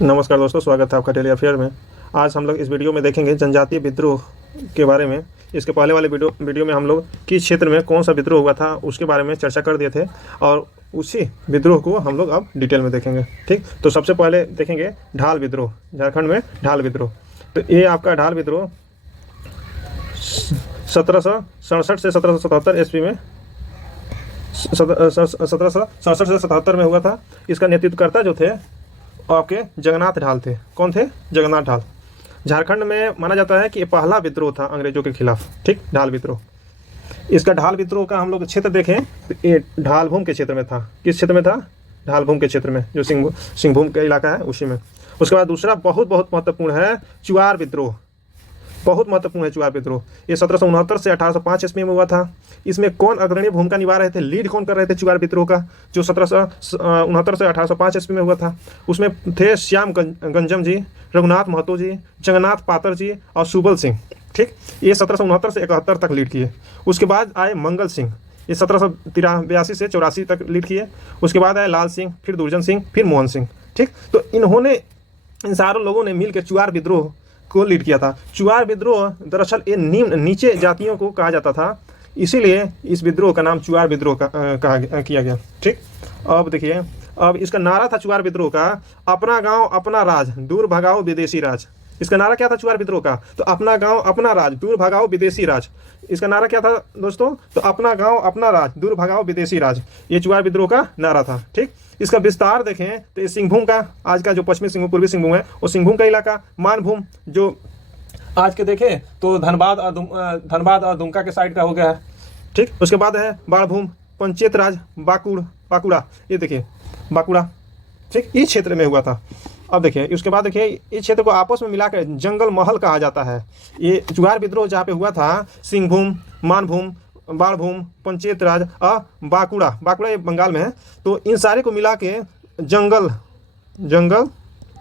नमस्कार दोस्तों, स्वागत है आपका डेली अफेयर में। आज हम लोग इस वीडियो में देखेंगे जनजातीय विद्रोह के बारे में। इसके पहले वाले वीडियो में हम लोग किस क्षेत्र में कौन सा विद्रोह हुआ था उसके बारे में चर्चा कर दिए थे और उसी विद्रोह को हम लोग अब डिटेल में देखेंगे। ठीक, तो सबसे पहले देखेंगे ढाल विद्रोह। झारखंड में ढाल विद्रोह, तो ये आपका ढाल विद्रोह 1767 से 1777 ईस्वी में 1767 से 77 में हुआ था। इसका नेतृत्वकर्ता जो थे आपके जगन्नाथ ढाल थे। कौन थे? जगन्नाथ ढाल। झारखंड में माना जाता है कि ये पहला विद्रोह था अंग्रेजों के खिलाफ। ठीक, ढाल विद्रोह। इसका ढाल विद्रोह का हम लोग क्षेत्र देखें तो ये ढालभूम के क्षेत्र में था। किस क्षेत्र में था? ढालभूम के क्षेत्र में, जो सिंहभूम का इलाका है उसी में। उसके बाद दूसरा बहुत महत्वपूर्ण है चुआर विद्रोह। बहुत महत्वपूर्ण है चुआर विद्रोह। ये 1769 से 1805 ईस्वी में हुआ था। इसमें कौन अग्रणी भूमिका निभा रहे थे, लीड कौन कर रहे थे चुआर विद्रोह का, जो 1769 से 1805 ईस्वी में हुआ था? उसमें थे श्याम गंजम जी, रघुनाथ महतो जी, जगन्नाथ पातर जी और सुबल सिंह। ठीक, ये 1769 से 71 तक लीड किए। उसके बाद आए मंगल सिंह, ये 1783 से 84 तक लीड किए। उसके बाद आए लाल सिंह, फिर दुर्जन सिंह, फिर मोहन सिंह। ठीक, तो इन सारों लोगों ने मिलकर चुआर विद्रोह को लीड किया था। चुआर विद्रोह दरअसल ये नीचे जातियों को कहा जाता था, इसीलिए इस विद्रोह का नाम चुआर विद्रोह किया गया। ठीक, अब देखिए, अब इसका नारा था चुआर विद्रोह का, अपना गांव अपना राज, दूर भगाओ विदेशी राज। इसका नारा क्या था चुआर विद्रोह का? तो अपना गांव अपना राज, दूर भगाओ विदेशी राज। इसका नारा क्या था दोस्तों? तो अपना गांव अपना राज, दूर भगाओ विदेशी राज। ये चुआर विद्रोह का नारा था। ठीक, इसका विस्तार देखें तो ये सिंहभूम का, आज का जो पश्चिमी सिंहभूम पूर्वी सिंहभूम है वो सिंहभूम का इलाका, मानभूम जो आज के देखें तो धनबाद और दुमका के साइड का हो गया है। ठीक, उसके बाद है बाणभूम, पंचायत राज, बांकुड़ा, ये देखिए बांकुड़ा। ठीक, इस क्षेत्र में हुआ था। अब देखिए उसके बाद देखिए इस क्षेत्र को आपस में मिलाकर जंगल महल कहा जाता है। ये चुआर विद्रोह जहाँ पे हुआ था, सिंहभूम, मानभूम, बाणभूम, पंचायत राज और बांकुड़ा ये बंगाल में है। तो इन सारे को मिला के जंगल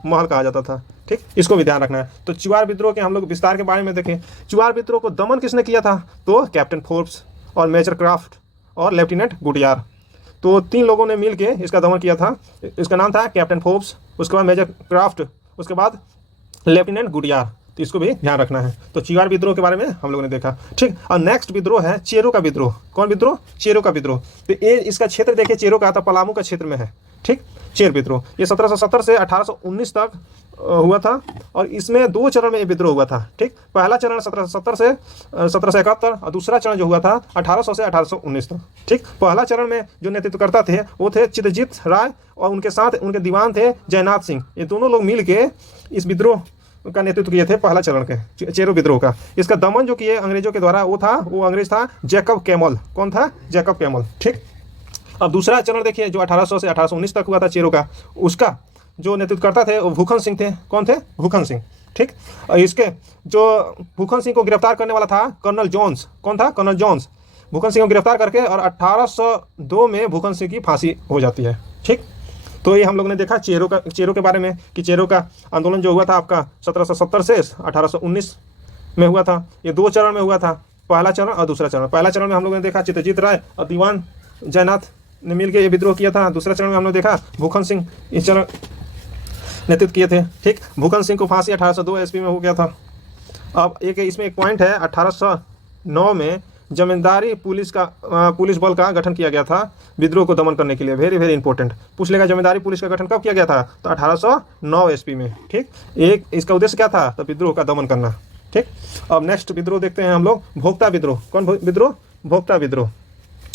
महल कहा जाता था। ठीक, इसको भी ध्यान रखना है। तो चुआर विद्रोह के हम लोग विस्तार के बारे में देखें। चुआर विद्रोह को दमन किसने किया था? तो कैप्टन फोर्ब्स और मेजर क्राफ्ट और लेफ्टिनेंट गुडियार, तो 3 लोगों ने मिल के इसका दमन किया था। इसका नाम था कैप्टन फोर्ब्स, उसके बाद मेजर क्राफ्ट, उसके बाद लेफ्टिनेंट गुडियार। तो इसको भी ध्यान रखना है। तो चुआर विद्रोह के बारे में हम लोगों ने देखा। ठीक, और नेक्स्ट विद्रोह है चेरो का विद्रोह। कौन विद्रोह? चेरो का विद्रोह। तो ये इसका क्षेत्र देखिए, चेरो का था पलामू का क्षेत्र में है। ठीक, चेर विद्रोह ये 1770 से 1819 तक हुआ था और इसमें 2 चरण में ये विद्रोह हुआ था। ठीक, पहला चरण 1770 से 1771 और दूसरा चरण जो हुआ था 1800 से 1819 तक। ठीक, पहला चरण में जो नेतृत्वकर्ता थे वो थे चित्रजीत राय और उनके साथ उनके दीवान थे जयनाथ सिंह। ये दोनों लोग मिल के इस विद्रोह का नेतृत्व किए थे, पहला चरण के चेरो विद्रोह का। इसका दमन जो किए अंग्रेजों के द्वारा वो अंग्रेज था जैकब कैमल। कौन था? Jacob camel. ठीक, अब दूसरा चरण देखिए जो 1800 से 1819 तक हुआ था चेरो का, उसका जो नेतृत्वकर्ता थे वो भूखन सिंह थे। कौन थे? भूखन सिंह। ठीक, इसके जो भूखन सिंह को गिरफ्तार करने वाला था कर्नल जॉन्स। कौन था? Colonel Johns. भूखन सिंह को गिरफ्तार करके और 1802 में भूखन सिंह की फांसी हो जाती है। ठीक, तो ये हम लोग ने देखा चेरो के बारे में कि चेरो का आंदोलन जो हुआ था आपका 1770 से 1819 में हुआ था। ये 2 चरण में हुआ था, पहला चरण और दूसरा चरण। पहला चरण में हम लोगों ने देखा चित्रजीत राय और दीवान जयनाथ ने मिलकर ये विद्रोह किया था। दूसरा चरण में हमने देखा भूखन सिंह इस चरण नेतृत्व किए थे। ठीक, भूखन सिंह को फांसी 1802 ईस्वी में हो गया था। अब इसमें एक पॉइंट है, 1809 में जमींदारी पुलिस बल का गठन किया गया था विद्रोह को दमन करने के लिए। वेरी इंपॉर्टेंट पूछ लेगा, जमींदारी पुलिस का गठन कब किया गया था? तो 1809 ईस्वी में। ठीक, एक इसका उद्देश्य क्या था? तो विद्रोह का दमन करना। ठीक, अब नेक्स्ट विद्रोह देखते हैं हम लोग, भोक्ता विद्रोह। कौन विद्रोह? भोक्ता विद्रोह।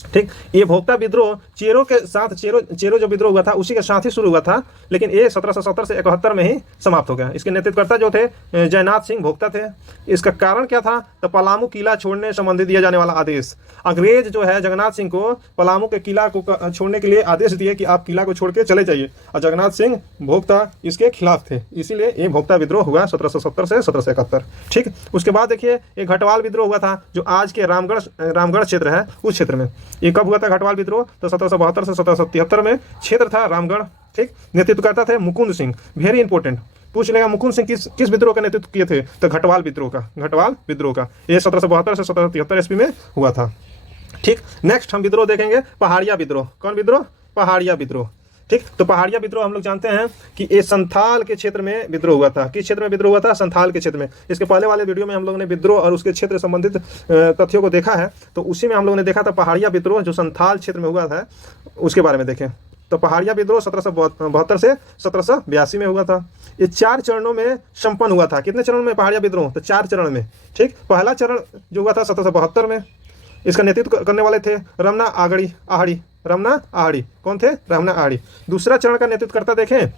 ठीक, ये भोक्ता विद्रोह चेरो के साथ चेरो जो विद्रोह हुआ था उसी के साथ ही शुरू हुआ था, लेकिन ये 1770 से 71 में ही समाप्त हो गया। इसके नेतृत्वकर्ता जो थे जयनाथ सिंह भोक्ता थे। इसका कारण क्या था? तो पलामू किला छोड़ने संबंधी दिया जाने वाला आदेश। अंग्रेज जो है जगन्नाथ सिंह को पलामू के किला को छोड़ने के लिए आदेश दिए कि आप किला को छोड़ के चले जाइए, और जगन्नाथ सिंह भोक्ता इसके खिलाफ थे, इसीलिए ये भोक्ता विद्रोह हुआ 1770 से 1771। ठीक, उसके बाद देखिए एक घटवाल विद्रोह हुआ था जो आज के रामगढ़ क्षेत्र है, उस क्षेत्र में। ये कब हुआ था घटवाल विद्रोह? तो 1772 से 1773 में। क्षेत्र था रामगढ़। ठीक, नेतृत्वकर्ता थे मुकुंद सिंह। वेरी इंपॉर्टेंट पूछ लेगा, मुकुंद सिंह किस विद्रोह का नेतृत्व किए थे? तो घटवाल विद्रोह का। ये 1772 से 1773 ईस्वी में हुआ था। ठीक, नेक्स्ट हम विद्रोह देखेंगे पहाड़िया विद्रोह। कौन विद्रोह? पहाड़िया विद्रोह। ठीक। तो पहाड़िया विद्रोह हम लोग जानते हैं कि ये संथाल के क्षेत्र में विद्रोह हुआ था। किस क्षेत्र में विद्रोह हुआ था? संथाल के क्षेत्र में। इसके पहले वाले वीडियो में हम लोगों ने विद्रोह और उसके क्षेत्र संबंधित तथ्यों को देखा है, तो उसी में हम लोगों ने देखा था पहाड़िया विद्रोह जो संथाल क्षेत्र में हुआ था उसके बारे में देखें। तो पहाड़िया विद्रोह 1772 से 1782 में हुआ था। ये 4 चरणों में संपन्न हुआ था। कितने चरणों में पहाड़िया विद्रोह? तो 4 चरण में, ठीक। पहला चरण जो हुआ था 1772 में, इसका नेतृत्व करने वाले थे रमना आहड़ी। रमना आहड़ी कौन थे? रमना आहड़ी। दूसरा चरण का नेतृत्व करता देखें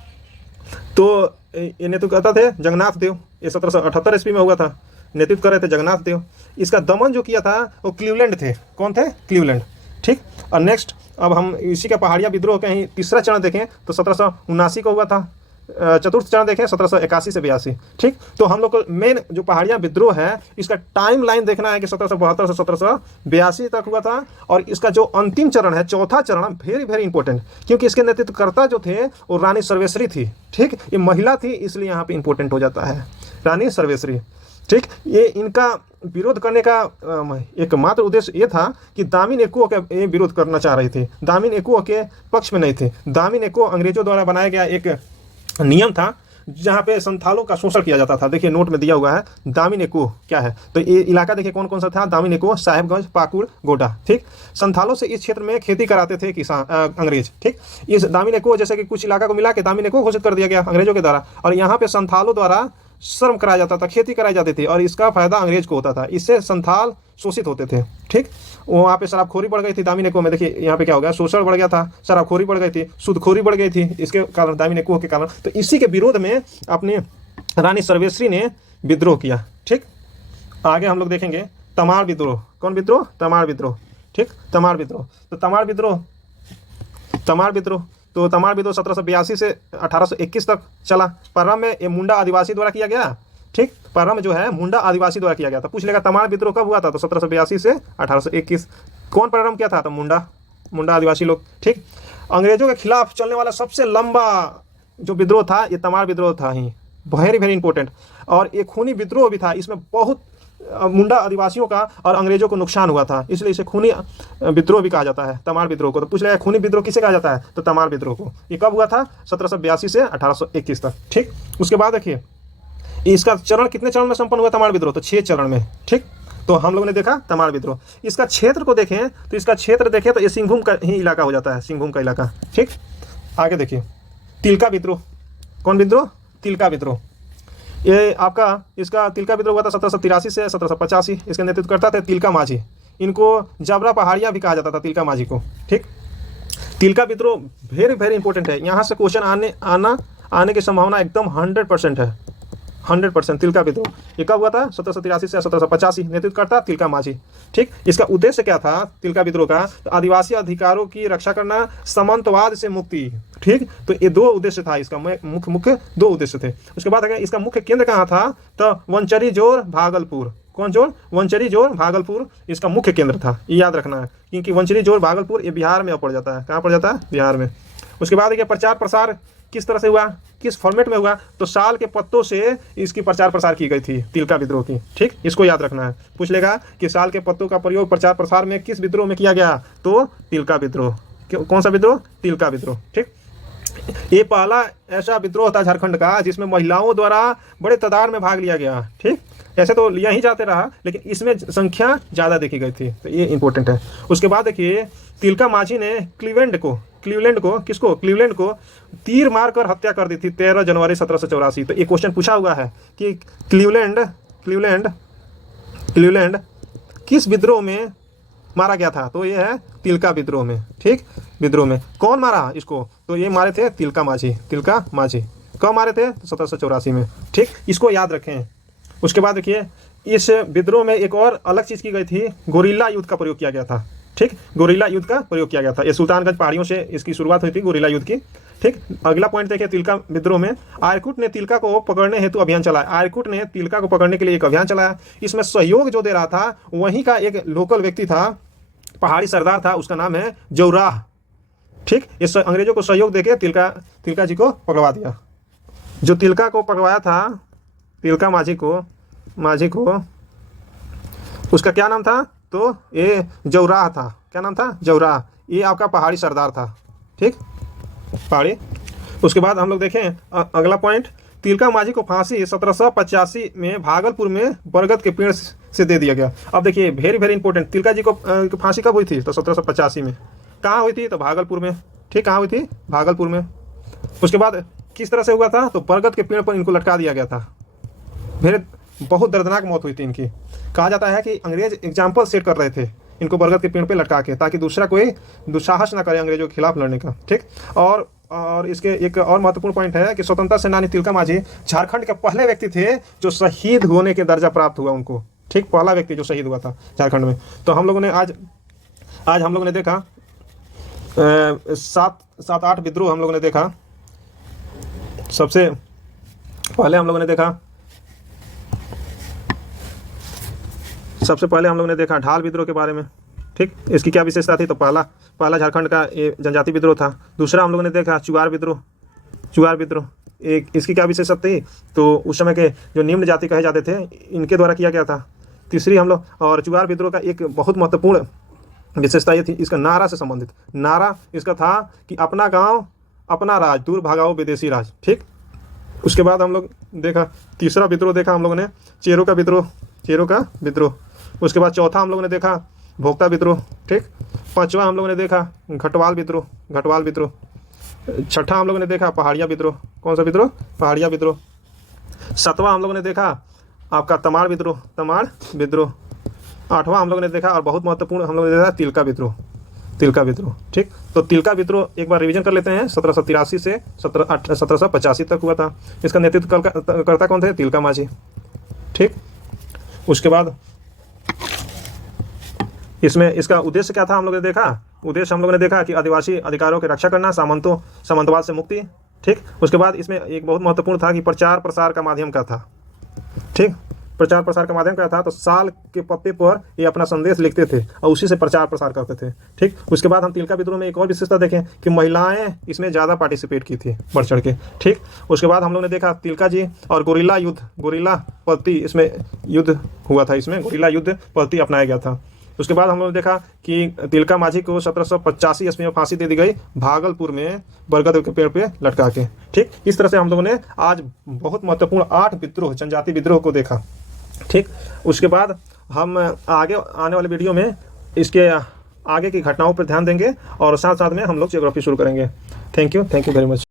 तो ये नेतृत्व करता थे जगन्नाथ देव। ये 1778 ईस्वी में हुआ था, नेतृत्व कर रहे थे जगन्नाथ देव। इसका दमन जो किया था वो क्लीवलैंड थे। कौन थे? क्लीवलैंड, ठीक। और नेक्स्ट अब हम इसी का पहाड़िया विद्रोह का ही तीसरा चरण देखें तो 1779 को हुआ था। चतुर्थ चरण देखें 1781 से 82, ठीक। तो हम लोग को मेन जो पहाड़िया विद्रोह है इसका टाइम लाइन देखना है कि 1772 से 1782 तक हुआ था। और इसका जो अंतिम चरण है, चौथा चरण, वेरी वेरी इंपॉर्टेंट, क्योंकि इसके नेतृत्वकर्ता जो थे वो रानी सर्वेश्वरी थी, ठीक। ये महिला थी इसलिए यहाँ पे इंपॉर्टेंट हो जाता है, रानी सर्वेश्वरी, ठीक। ये इनका विरोध करने का एकमात्र उद्देश्य ये था कि दामिन एक्को के विरोध करना चाह रहे थे। दामिन एक्को के पक्ष में नहीं थे। दामिन एक्को अंग्रेजों द्वारा बनाया गया एक नियम था जहाँ पे संथालों का शोषण किया जाता था। देखिए नोट में दिया हुआ है दामिन एक्को क्या है। तो ये इलाका देखिए कौन कौन सा था? दामिन एक्को, साहेबगंज, पाकुड़, गोड्डा, ठीक। संथालों से इस क्षेत्र में खेती कराते थे किसान अंग्रेज, ठीक। इस दामिन एक्को जैसे कि कुछ इलाका को मिला के दामिन एक्को घोषित कर दिया गया अंग्रेजों के द्वारा, और यहाँ पे संथालों द्वारा श्रम कराया जाता था, खेती कराई जाती थी, और इसका फायदा अंग्रेज को होता था। इससे संथाल शोषित होते थे, ठीक। वहाँ पे शराबखोरी बढ़ गई थी दामिन एक्को में। देखिए यहाँ पे क्या हो गया? शोषण बढ़ गया था, शराबखोरी बढ़ गई थी, सूदखोरी बढ़ गई थी इसके कारण, दामिन एक्को के कारण। तो इसी के विरोध में अपनी रानी सर्वेश्वरी ने विद्रोह किया, ठीक। आगे हम लोग देखेंगे तमाड़ विद्रोह। कौन विद्रोह? तमाड़ विद्रोह, ठीक। तमाड़ विद्रोह। तो तमाड़ विद्रोह तो तमाड़ विद्रोह 1782 से 1821 तक चला। प्रारंभ में ये मुंडा आदिवासी द्वारा किया गया, ठीक। प्रारंभ जो है मुंडा आदिवासी द्वारा किया गया था। पूछ लेगा तमाड़ विद्रोह कब हुआ था? तो 1782 से 1821। कौन प्रारंभ किया था? तो मुंडा आदिवासी लोग, ठीक। अंग्रेजों के खिलाफ चलने वाला सबसे लंबा जो विद्रोह था ये तमाड़ विद्रोह था ही, वेरी वेरी इंपॉर्टेंट। और एक खूनी विद्रोह भी था। इसमें बहुत मुंडा आदिवासियों का और अंग्रेजों को नुकसान हुआ था, इसलिए इसे खूनी विद्रोह भी कहा जाता है, तमाड़ विद्रोह को। तो पूछ लेगा खूनी विद्रोह किसे कहा जाता है? तो तमाड़ विद्रोह को। ये कब हुआ था? 1782 से 1821 तक, ठीक। उसके बाद देखिए इसका चरण कितने चरण में संपन्न हुआ तमाड़ विद्रोह? तो 6 चरण में, ठीक। तो हम लोगों ने देखा तमाड़ विद्रोह। इसका क्षेत्र को देखें तो इसका क्षेत्र देखें तो ये सिंहभूम का ही इलाका हो जाता है, सिंहभूम का इलाका, ठीक। आगे देखिए तिलका विद्रोह। कौन विद्रोह? तिलका विद्रोह। ये आपका इसका तिलका विद्रोह हुआ था 1783 से 1785। इसके नेतृत्व करता थे तिलका माझी। इनको जबरा पहाड़िया भी कहा जाता था, तिलका माझी को, ठीक। तिलका विद्रोह वेरी वेरी इंपॉर्टेंट है। यहाँ से क्वेश्चन आने की संभावना एकदम 100% है, 100%। तिलका विद्रोह ये कब हुआ था? 1783 से 1785। नेतृत्व करता तिलका माझी, ठीक। इसका उद्देश्य क्या था तिलका विद्रोह का? तो आदिवासी अधिकारों की रक्षा करना, सामंतवाद से मुक्ति, ठीक। तो ये 2 उद्देश्य था इसका, मुख्य 2 उद्देश्य थे। उसके बाद अगर इसका मुख्य केंद्र कहाँ था? तो वंचरी जोर भागलपुर। कौन जोर? वंचरी जोर भागलपुर इसका मुख्य केंद्र था, ये याद रखना है, क्योंकि वंचरी जोर भागलपुर ये बिहार में पड़ जाता है। कहाँ पड़ जाता है? बिहार में। उसके बाद देखिए प्रचार प्रसार किस तरह से हुआ, किस फॉर्मेट में हुआ? तो साल के पत्तों से इसकी प्रचार प्रसार की गई थी तिलका विद्रोह की, ठीक। इसको याद रखना है। पूछ लेगा कि साल के पत्तों का प्रयोग प्रचार प्रसार में किस विद्रोह में किया गया? तो तिलका विद्रोह। कौन सा विद्रोह? तिलका विद्रोह, ठीक। ये पहला ऐसा विद्रोह था झारखंड का जिसमें महिलाओं द्वारा बड़े तादाद में भाग लिया गया, ठीक। ऐसे तो लिया ही जाते रहा लेकिन इसमें संख्या ज़्यादा देखी गई थी, तो ये इंपॉर्टेंट है। उसके बाद देखिए तिलका माझी ने क्लीवलैंड को तीर मारकर हत्या कर दी थी 13 जनवरी 1784। तो ये क्वेश्चन पूछा हुआ है कि क्लीवलैंड किस विद्रोह में मारा गया था? तो ये है तिलका विद्रोह में, ठीक। विद्रोह में कौन मारा इसको? तो ये मारे थे तिलका माझी। कब मारे थे? 1784 में, ठीक। इसको याद रखें। उसके बाद देखिए इस विद्रोह में एक और अलग चीज़ की गई थी, गोरिल्ला युद्ध का प्रयोग किया गया था, ठीक। गोरिल्ला युद्ध का प्रयोग किया गया था। ये सुल्तानगंज पहाड़ियों से इसकी शुरुआत हुई थी गोरिल्ला युद्ध की, ठीक। अगला पॉइंट देखिए तिलका विद्रोह में आर्यकुट ने तिलका को पकड़ने हेतु अभियान चलाया। आर्यकुट ने तिलका को पकड़ने के लिए एक अभियान चलाया। इसमें सहयोग जो दे रहा था वहीं का एक लोकल व्यक्ति था, पहाड़ी सरदार था, उसका नाम है जौराह, ठीक। इस अंग्रेजों को सहयोग देके तिलका जी को पकड़वा दिया। जो तिलका को पकड़वाया था, तिलका माझी को उसका क्या नाम था? तो ये जौराह था। क्या नाम था? जौराह। ये आपका पहाड़ी सरदार था, ठीक। पहाड़ी। उसके बाद हम लोग देखें अगला पॉइंट, तिलका माझी को फांसी 1785 में भागलपुर में बरगद के पेड़ से दे दिया गया। अब देखिए वेरी वेरी इंपॉर्टेंट, तिलका जी को फांसी कब हुई थी? तो 1785 में। कहाँ हुई थी? तो भागलपुर में। ठीक, कहाँ हुई थी? भागलपुर में। उसके बाद किस तरह से हुआ था? तो बरगद के पेड़ पर इनको लटका दिया गया था। फिर बहुत दर्दनाक मौत हुई थी इनकी। कहा जाता है कि अंग्रेज एग्जाम्पल सेट कर रहे थे इनको बरगद के पेड़ पे लटका के, ताकि दूसरा कोई दुस्साहस ना करे अंग्रेजों के खिलाफ लड़ने का। ठीक, और इसके एक और महत्वपूर्ण पॉइंट है कि स्वतंत्रता सेनानी तिलका माझी झारखंड के पहले व्यक्ति थे जो शहीद होने के दर्जा प्राप्त हुआ उनको। ठीक, पहला व्यक्ति जो शहीद हुआ था झारखंड में। तो हम लोगों ने आज हम लोगों ने देखा 7-8 विद्रोह हम लोगों ने देखा। सबसे पहले हम लोगों ने देखा ढाल विद्रोह के बारे में। ठीक, इसकी क्या विशेषता थी? तो पहला झारखंड का ये जनजाति विद्रोह था। दूसरा हम लोगों ने देखा चुआर विद्रोह। एक इसकी क्या विशेषता थी? तो उस समय के जो निम्न जाति कहे जाते थे इनके द्वारा किया गया था। तीसरी हम लोग, और चुआर विद्रोह का एक बहुत महत्वपूर्ण विशेषता ये थी, इसका नारा से संबंधित। नारा इसका था कि अपना गाँव अपना राज, दूर भगाओ विदेशी राज। ठीक, उसके बाद हम लोग देखा तीसरा विद्रोह देखा हम लोगों ने चेरो का विद्रोह। उसके बाद चौथा हम लोगों ने देखा भोक्ता विद्रोह। ठीक, पांचवा हम लोगों ने देखा घटवाल विद्रोह। छठा हम लोगों ने देखा पहाड़िया विद्रोह। कौन सा विद्रोह? पहाड़िया विद्रोह। सातवां हम लोगों ने देखा आपका तमाड़ विद्रोह। आठवां हम लोगों ने देखा, और बहुत महत्वपूर्ण हम लोगों ने देखा तिलका विद्रोह। ठीक, तो तिलका विद्रोह एक बार रिवीजन कर लेते हैं। 1783 से 1785 तक हुआ था। इसका नेतृत्व करता कौन थे? तिलका माझी। ठीक, उसके बाद इसमें इसका उद्देश्य क्या था हम लोगों ने देखा? उद्देश्य हम लोगों ने देखा कि आदिवासी अधिकारों की रक्षा करना, सामंतवाद से मुक्ति। ठीक, उसके बाद इसमें एक बहुत महत्वपूर्ण था कि प्रचार प्रसार का माध्यम क्या था? ठीक, प्रचार प्रसार का माध्यम क्या था? तो साल के पत्ते पर ये अपना संदेश लिखते थे और उसी से प्रचार प्रसार करते थे। ठीक, उसके बाद हम तिलका विद्रोह में एक और विशेषता देखें कि महिलाएं इसमें ज़्यादा पार्टिसिपेट की थी बढ़ चढ़ के। ठीक, उसके बाद हम लोगों ने देखा तिलका जी और गोरिल्ला पद्धति इसमें युद्ध हुआ था, इसमें गोरिल्ला युद्ध पद्धति अपनाया गया था। उसके बाद हम लोगों ने देखा कि तिलका माझी को 1785 ईस्वी में फांसी दे दी गई भागलपुर में बरगद के पेड़ पे लटका के। ठीक, इस तरह से हम लोगों ने आज बहुत महत्वपूर्ण 8 विद्रोह, जनजाति विद्रोह को देखा। ठीक, उसके बाद हम आगे आने वाले वीडियो में इसके आगे की घटनाओं पर ध्यान देंगे और साथ साथ में हम लोग ज्योग्राफी शुरू करेंगे। Thank you very much.